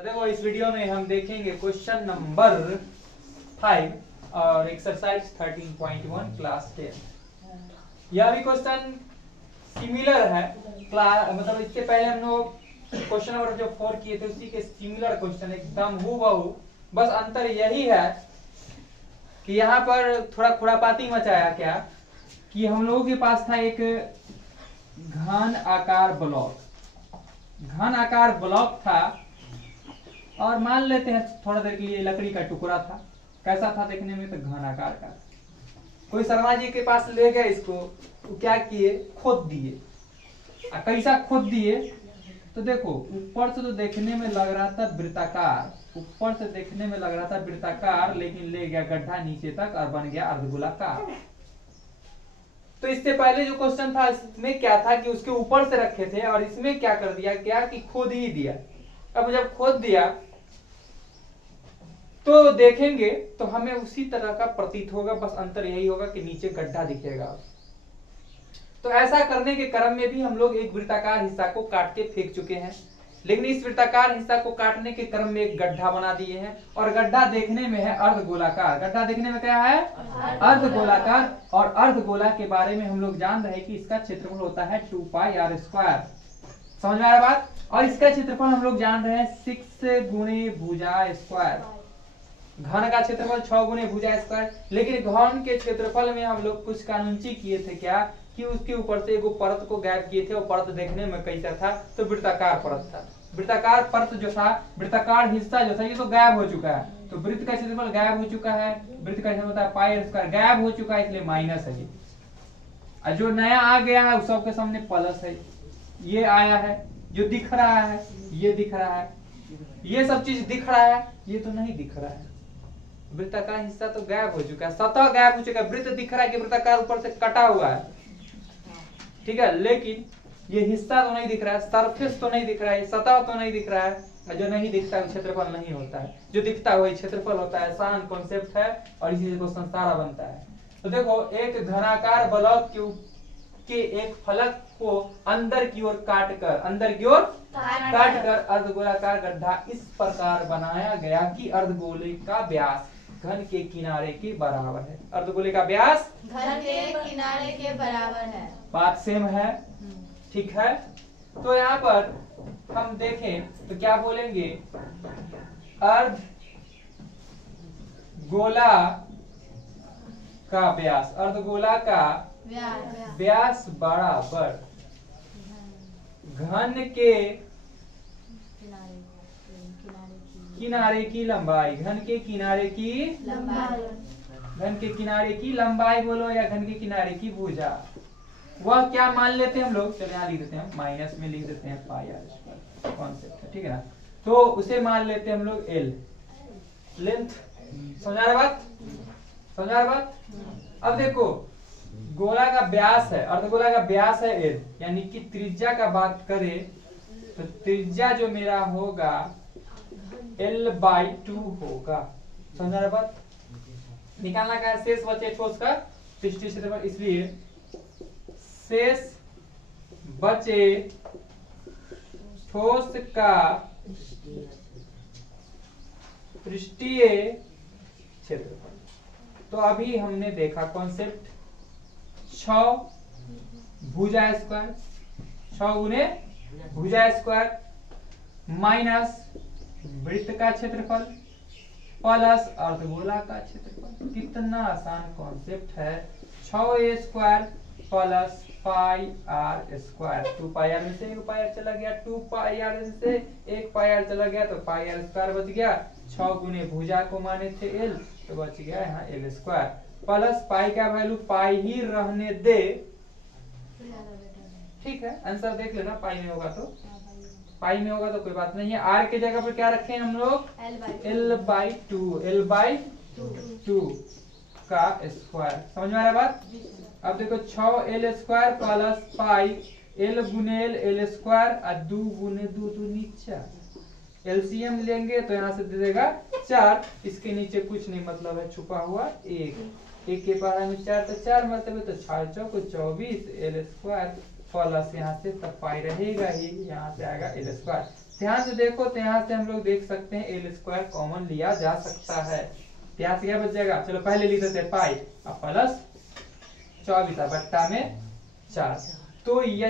तो देखो इस वीडियो में हम देखेंगे क्वेश्चन नंबर 5 और एक्सरसाइज 13.1 क्लास 10। यह भी क्वेश्चन सिमिलर है मतलब इससे पहले हम लोग क्वेश्चन नंबर जो 4 किए थे उसी के सिमिलर क्वेश्चन एकदम हूबहू, बस अंतर यही है कि यहाँ पर थोड़ा खुरापाती मचाया क्या कि हम लोगों के पास था एक घन आकार ब्लॉक था और मान लेते हैं थोड़ा देर के लिए लकड़ी का टुकड़ा था। कैसा था देखने में? तो घन आकार का। कोई शर्मा जी के पास ले गए इसको, तो क्या किए? खोद दिए। कैसा खोद दिए? तो देखो ऊपर से तो देखने में लग रहा था वृत्ताकार, लेकिन ले गया गड्ढा नीचे तक और बन गया अर्धगोलाकार। तो इससे पहले जो क्वेश्चन था इसमें क्या था कि उसके ऊपर से रखे थे और इसमें क्या कर दिया क्या कि खोद ही दिया। अब जब खोद दिया तो देखेंगे तो हमें उसी तरह का प्रतीत होगा, बस अंतर यही होगा कि नीचे गड्ढा दिखेगा। तो ऐसा करने के क्रम में भी हम लोग एक वृत्ताकार हिस्सा को काट के फेंक चुके हैं, लेकिन इस वृत्ताकार हिस्सा को काटने के क्रम में एक गड्ढा बना दिए हैं और गड्ढा देखने में है अर्धगोलाकार। गड्ढा देखने में क्या है? अर्धगोलाकार। और अर्धगोला के बारे में हम लोग जान रहे हैं कि इसका क्षेत्रफल होता है 2πr²। समझ में आ रहा बात? और इसका क्षेत्रफल हम लोग जान रहे हैं 6 गुणे भुजा स्क्वायर। घन का क्षेत्रफल 6 गुणे भुजा स्क्वायर, लेकिन घन के क्षेत्रफल में हम लोग कुछ कानूंची किए थे क्या कि उसके ऊपर से एक परत को गायब किए थे। वो परत देखने में कैसा था? तो वृत्ताकार परत था। वृत्ताकार परत जो था, वृत्ताकार हिस्सा जो था, ये तो गायब हो चुका है। तो वृत्त का क्षेत्रफल गायब हो चुका है। वृत्त का क्षेत्रफल होता है πr², गायब हो चुका है इसलिए माइनस है। और जो नया आ गया है उस सबके सामने प्लस है। ये आया है, जो दिख रहा है ये दिख रहा है, ये सब चीज दिख रहा है, ये तो नहीं दिख रहा है। वृत्ताकार हिस्सा तो गायब हो चुका है, सतह गायब हो चुका है। वृत्त दिख रहा है कि वृत्ताकार ऊपर से कटा हुआ है, ठीक है, लेकिन ये हिस्सा तो नहीं दिख रहा है, सरफेस तो नहीं दिख रहा है, सतह तो नहीं दिख रहा है। जो नहीं दिखता है क्षेत्रफल नहीं होता है, जो दिखता है वही क्षेत्रफल होता है। आसान कॉन्सेप्ट है और इसी को संसारा बनता है। तो देखो एक धनाकार ब्लॉक के एक फलक को अंदर की ओर काट कर अर्धगोलाकार गड्ढा इस प्रकार बनाया गया कि अर्धगोले का व्यास घन के किनारे के बराबर है। अर्धगोले का व्यास घन के किनारे के बराबर है। बात सेम है, ठीक है। तो यहाँ पर हम देखें तो क्या बोलेंगे? अर्धगोला का व्यास, अर्धगोला का व्यास बराबर घन के किनारे की लंबाई। घन के किनारे की लंबाई बोलो या घन के किनारे की भुजा। वह क्या मान लेते हैं हम लोग? चलो यहाँ लिख देते हैं, माइनस में लिख देते हैं πr², कॉन्सेप्ट है, ठीक है ना। तो उसे मान लेते हैं हम लोग l, लेंथ। समझा रहा बात? अब देखो गोला का व्यास है, अर्धगोला का व्यास है l, यानी कि त्रिज्या का बात करें तो त्रिज्या जो मेरा होगा l/2 होगा। समझा रहा बात? निकालना का है शेष बचे ठोस का पृष्ठीय क्षेत्रफल, इसलिए शेष बचे ठोस का पृष्ठीय क्षेत्रफल। तो अभी हमने देखा कॉन्सेप्ट 6 भुजा स्क्वायर, 6 गुने भुजा स्क्वायर माइनस वृत्त का क्षेत्रफल प्लस अर्धगोला का क्षेत्रफल। कितना आसान कॉन्सेप्ट है। 6a² plus πr²। 2πr में से 1πr चला गया, 2πr में से 1πr चला गया तो πr² बच गया। 6 गुने भुजा को माने थे l, तो बच गया यहाँ l² प्लस पाई का वैल्यू पाई ही रहने दे, ठीक है। आंसर देख लेना, पाई में होगा तो कोई बात नहीं है। r के जगह पर क्या रखे हम लोग? l/2 का स्क्वायर। समझ में आ रहा बात? अब देखो 6l² प्लस पाई, l गुने l² और 2 गुने 2 नीचा। एलसीएम लेंगे तो यहाँ से दे देगा 4, इसके नीचे कुछ नहीं मतलब है छुपा हुआ 1 के पारा में 4 तो 4 मतलब तो 4 चौक 24 l² प्लस यहाँ से तब पाई रहेगा ही, यहाँ से आएगा l²। ध्यान से देखो तो यहाँ से हम लोग देख सकते हैं एल स्क्वायर कॉमन लिया जा सकता है। यहाँ से क्या बच जाएगा, चलो पहले लिख देते हैं पाई अब प्लस 24 बट्टा में 4। तो यह